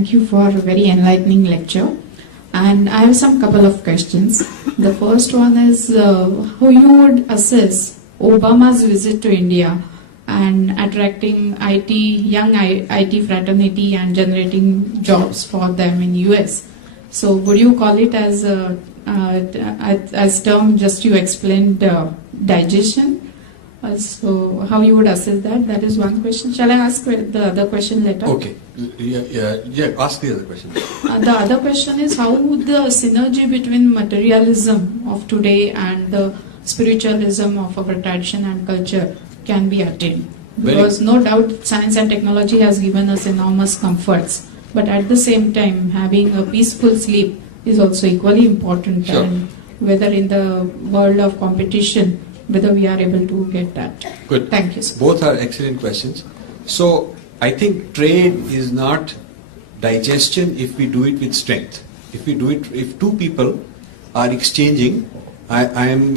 thank you for a very enlightening lecture. And I have some couple of questions. The first one is how you would assess Obama's visit to India and attracting young IT fraternity and generating jobs for them in US. So would you call it as term just you explained digestion? So how you would assess that? That is one question. Shall I ask the other question later? Okay. Yeah. Ask the other question. The other question is how would the synergy between materialism of today and the spiritualism of our tradition and culture can be attained? Because no doubt science and technology has given us enormous comforts, but at the same time having a peaceful sleep is also equally important. Sure. And whether in the world of competition, whether we are able to get that. Good. Thank you, sir. Both are excellent questions. So I think trade is not digestion if we do it with strength. If two people are exchanging, I am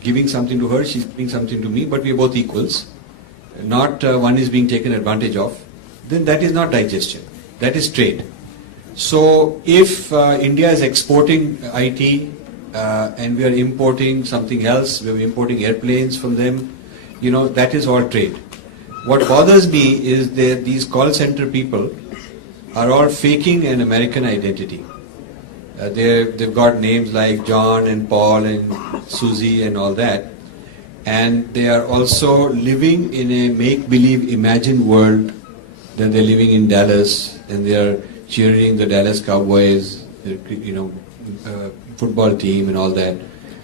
giving something to her, she's giving something to me, but we are both equals. Not one is being taken advantage of, then that is not digestion. That is trade. So if India is exporting IT and we are importing something else, we are importing airplanes from them, that is all trade. What bothers me is that these call center people are all faking an American identity. They've got names like John and Paul and Susie and all that. And they are also living in a make-believe imagined world that they're living in Dallas and they are cheering the Dallas Cowboys, football team and all that.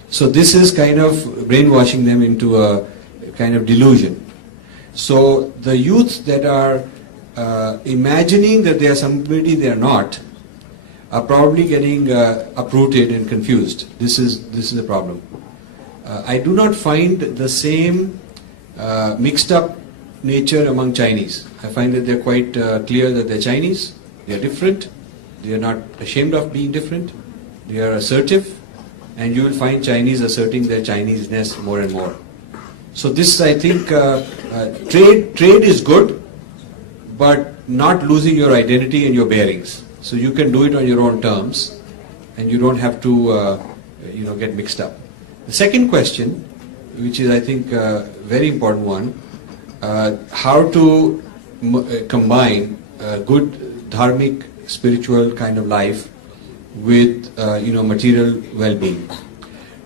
So this is kind of brainwashing them into a kind of delusion. So the youth that are imagining that they are somebody they are not are probably getting uprooted and confused. This is the problem. I do not find the same mixed up nature among Chinese. I find that they're quite clear that they're Chinese, they're different, they are not ashamed of being different, they are assertive, and you will find Chinese asserting their Chineseness more and more. So this, I think, trade is good, but not losing your identity and your bearings. So you can do it on your own terms, and you don't have to, get mixed up. The second question, which is I think a very important one, how to combine good dharmic spiritual kind of life with material well-being.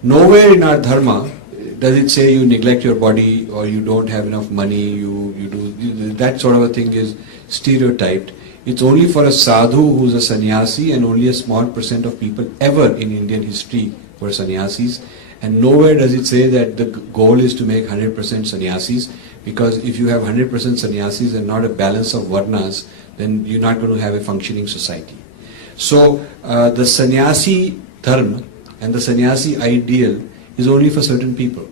Nowhere in our dharma does it say you neglect your body or you don't have enough money, you do that sort of a thing is stereotyped. It's only for a sadhu who's a sannyasi, and only a small percent of people ever in Indian history were sannyasis. And nowhere does it say that the goal is to make 100% sannyasis, because if you have 100% sannyasis and not a balance of varnas, then you're not going to have a functioning society. So the sannyasi dharma and the sannyasi ideal is only for certain people.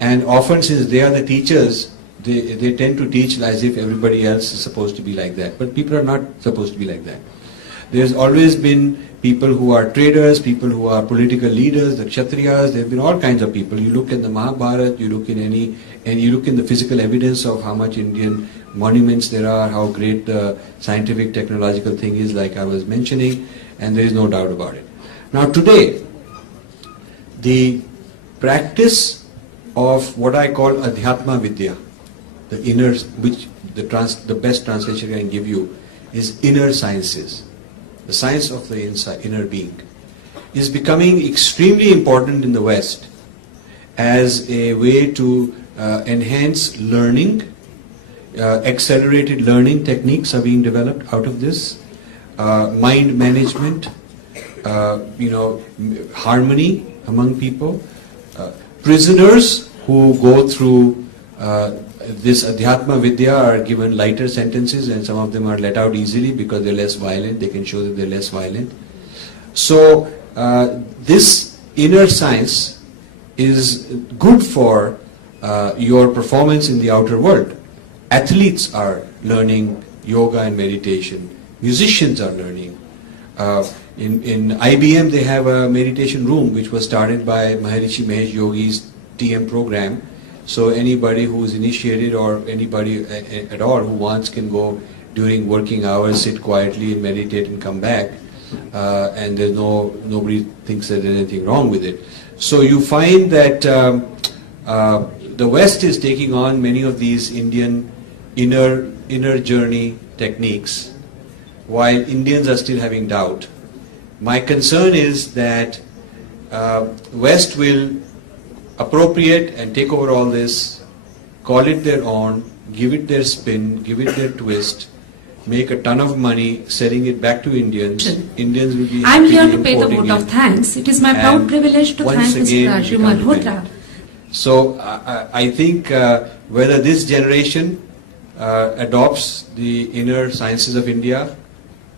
And often, since they are the teachers, they tend to teach as if everybody else is supposed to be like that. But people are not supposed to be like that. There's always been people who are traders, people who are political leaders, the Kshatriyas, there have been all kinds of people. You look in the Mahabharata, you look in the physical evidence of how much Indian monuments there are, how great the scientific technological thing is, like I was mentioning, and there is no doubt about it. Now today, the practice of what I call Adhyatma Vidya, the inner, which the best translation I can give you is inner sciences. The science of the inner being is becoming extremely important in the West as a way to enhance learning. Accelerated learning techniques are being developed out of this. Mind management, harmony among people. Prisoners who go through this Adhyatma Vidya are given lighter sentences, and some of them are let out easily because they're less violent. They can show that they're less violent. So this inner science is good for your performance in the outer world. Athletes are learning yoga and meditation. Musicians are learning. In IBM they have a meditation room which was started by Maharishi Mahesh Yogi's TM program. So anybody who is initiated or anybody at all who wants can go during working hours, sit quietly and meditate and come back, and there's nobody thinks that there's anything wrong with it. So you find that the West is taking on many of these Indian inner journey techniques, while Indians are still having doubt. My concern is that West will appropriate and take over all this, call it their own, give it their spin, give it their twist, make a ton of money selling it back to Indians. Indians will be I'm here to pay the importing vote of thanks. It is my proud privilege to thank Mr. Rajiv Malhotra. So I think whether this generation adopts the inner sciences of India,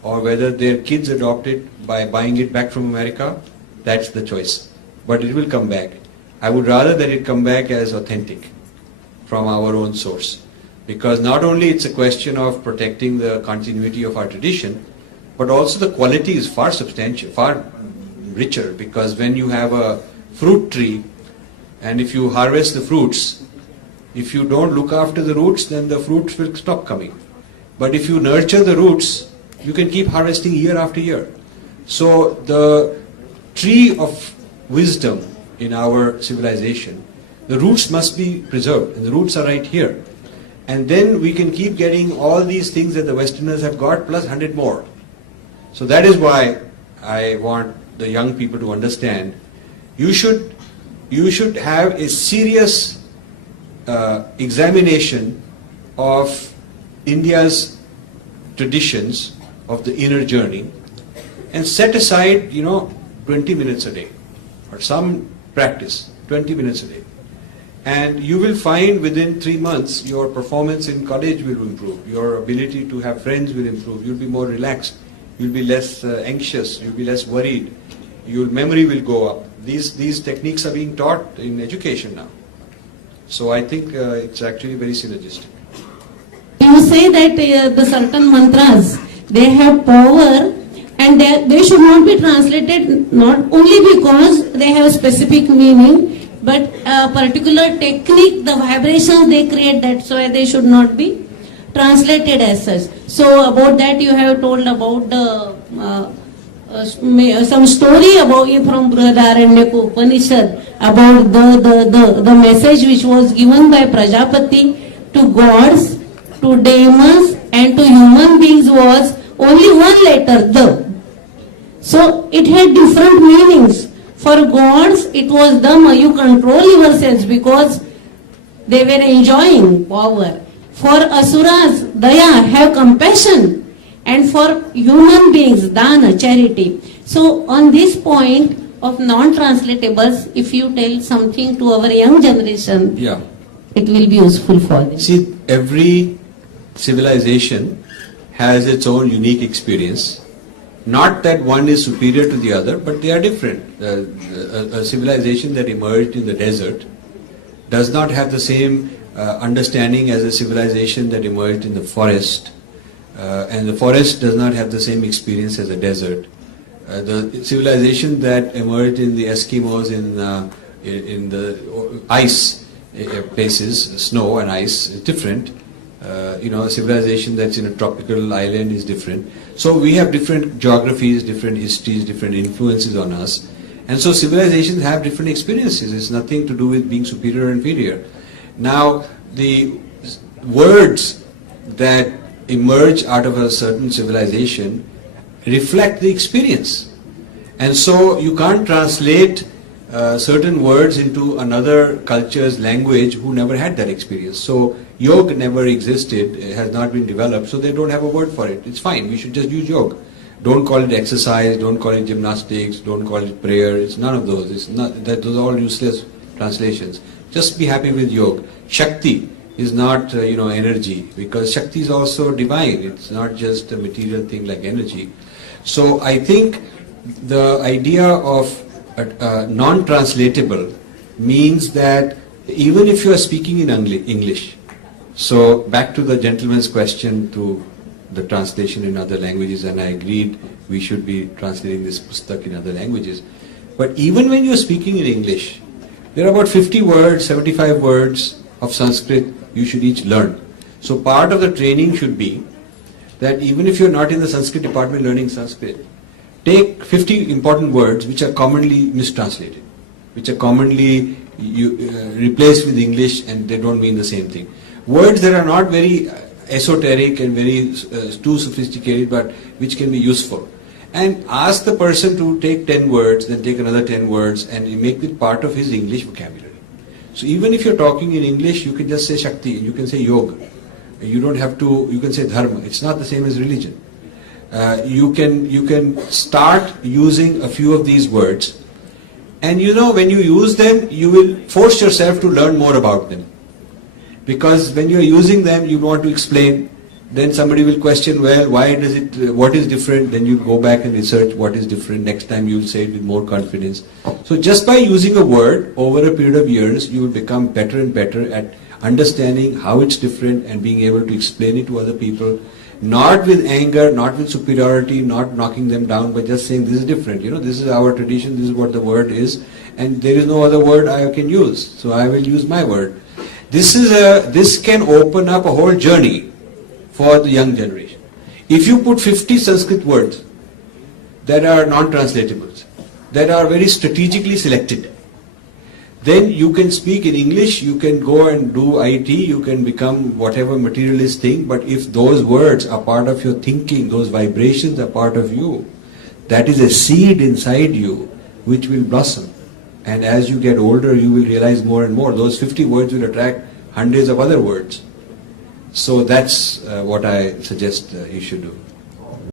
or whether their kids adopt it by buying it back from America, that's the choice. But it will come back. I would rather that it come back as authentic from our own source. Because not only it's a question of protecting the continuity of our tradition, but also the quality is far substantial, far richer. Because when you have a fruit tree, and if you harvest the fruits, if you don't look after the roots, then the fruits will stop coming. But if you nurture the roots, you can keep harvesting year after year. So the tree of wisdom in our civilization, the roots must be preserved, and the roots are right here. And then we can keep getting all these things that the Westerners have got, plus 100 more. So that is why I want the young people to understand, you should have a serious examination of India's traditions of the inner journey, and set aside 20 minutes a day, or some practice 20 minutes a day, and you will find within 3 months your performance in college will improve, your ability to have friends will improve, you'll be more relaxed, you'll be less anxious, you'll be less worried, your memory will go up. These techniques are being taught in education now. So I think it's actually very synergistic. You say that the certain mantras, they have power, and they should not be translated not only because they have a specific meaning, but a particular technique, the vibrations they create, that's why they should not be translated as such. So about that you have told about the some story about from Brihadaranyaka Upanishad about the message which was given by Prajapati to gods, to demons and to human beings was only one letter, the. So it had different meanings. For gods it was Dhamma, you control yourselves because they were enjoying power. For asuras, Daya, have compassion. And for human beings, Dana, charity. So on this point of non-translatables, if you tell something to our young generation, it will be useful for them. See, every civilization has its own unique experience. Not that one is superior to the other, but they are different. A civilization that emerged in the desert does not have the same understanding as a civilization that emerged in the forest. And the forest does not have the same experience as a desert. The civilization that emerged in the Eskimos in the ice places, snow and ice, is different. A civilization that's in a tropical island is different. So we have different geographies, different histories, different influences on us. And so civilizations have different experiences. It's nothing to do with being superior or inferior. Now, the words that emerge out of a certain civilization reflect the experience. And so you can't translate certain words into another culture's language who never had that experience. So yoga never existed, it has not been developed, so they don't have a word for it. It's fine, we should just use yoga. Don't call it exercise, don't call it gymnastics, don't call it prayer, it's none of those. It's not, those are all useless translations. Just be happy with yoga. Shakti is not energy, because Shakti is also divine, it's not just a material thing like energy. So I think the idea of non-translatable means that even if you are speaking in English, so back to the gentleman's question to the translation in other languages, and I agreed we should be translating this pustak in other languages. But even when you are speaking in English, there are about 50 words, 75 words of Sanskrit you should each learn. So part of the training should be that even if you're not in the Sanskrit department learning Sanskrit, take 50 important words which are commonly mistranslated, which are commonly replaced with English and they don't mean the same thing. Words that are not very esoteric and very too sophisticated, but which can be useful. And ask the person to take 10 words, then take another 10 words and make it part of his English vocabulary. So even if you're talking in English, you can just say Shakti, you can say Yoga. You don't have to, you can say Dharma. It's not the same as religion. You can start using a few of these words, and when you use them, you will force yourself to learn more about them. Because when you're using them, you want to explain, then somebody will question, well, what is different? Then you go back and research what is different. Next time you'll say it with more confidence. So just by using a word over a period of years, you will become better and better at understanding how it's different and being able to explain it to other people, not with anger, not with superiority, not knocking them down, but just saying this is different. This is our tradition, this is what the word is, and there is no other word I can use, so I will use my word. This can open up a whole journey for the young generation. If you put 50 Sanskrit words that are non-translatables, that are very strategically selected, then you can speak in English, you can go and do IT, you can become whatever materialist thing, but if those words are part of your thinking, those vibrations are part of you, that is a seed inside you which will blossom. And as you get older, you will realize more and more. Those 50 words will attract hundreds of other words. So that's what I suggest you should do.